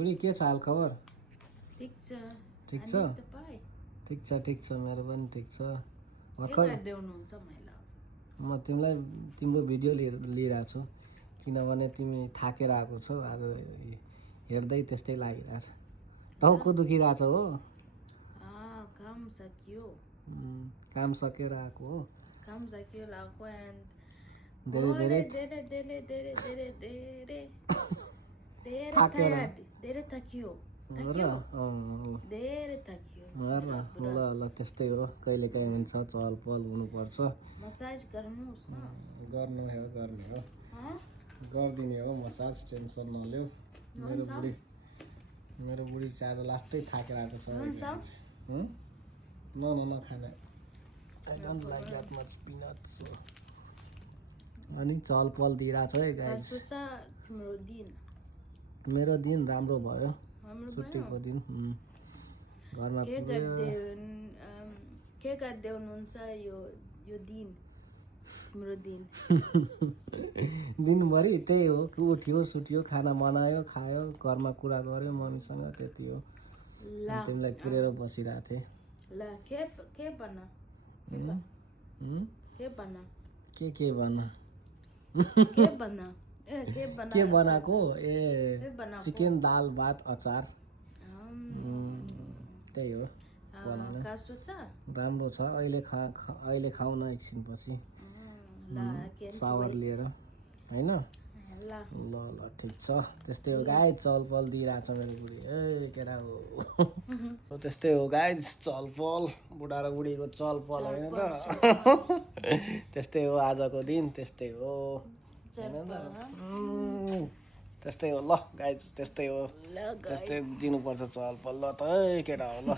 बुढी के छ हाल खबर? ठिक छ। ठिक छ? अनि तपाईँ ठिक छ मेरो पनि ठिक छ। के भर्खर गर्दै हुनुहुन्छ मैला? म तिमीलाई तिम्रो भिडियो लिइरहेको छु किनभने तिमी थाकेर आएको छौ। आज हेर्दै त्यस्तै लागिरहेछ। टाउको दुखिरहेछ हो? काम सकियो। काम सकेर आएको हो? काम सकियो लाको एन्ड धेरै धेरै धेरै धेरै धेरै धेरै धेरै धेरै थाकेर धेरै थकियो। र धेरै थकियो। ल ल त्यस्तै हो, कहिलेकाहीँ हुन्छ, चहल पहल हुनुपर्छ। मसाज गर्नुहोस् न। गर्ने हो गरिदिने हो मसाज, टेन्सन नलिऊ। मेरो बुढी चाहिँ आज लास्टै थाकेर आएको छ। नखाने I don't like that much peanuts. अनि चहल पहल दिइरहेछ है गाइस। तिम्रो दिन मेरो दिन राम्रो भयो, छुट्टीको दिन। घरमा के गर्दै हुनुहुन्छ यो दिन? तिम्रो दिन दिनभरि त्यही हो, उठ्यो सुत्यो, खाना बनायो, खायो, घरमा कुरा गर्यो मम्मीसँग, त्यति हो। तिमीलाई कुरेर बसिरहेको थिएँ। ल के बना के बनाएको? चिकन, दाल, भात, अचार। त्यही हो राम्रो छ। अहिले खाउँ न एकछिनपछि सावर लिएर, होइन? ल ठिक छ। त्यस्तै हो गाइज, चहल पहल दिइरहेछ मेरो बुढी। ए केटा हो त्यस्तै हो गाइज, चहल पहल, बुढा र बुढीको चहल पहल, होइन त? त्यस्तै हो आजको दिन, त्यस्तै हो, होइन त? त्यस्तै हो ल गाइज, त्यस्तै हो, त्यस्तै दिनुपर्छ चहल पहल। ल त है केटा हो, ल।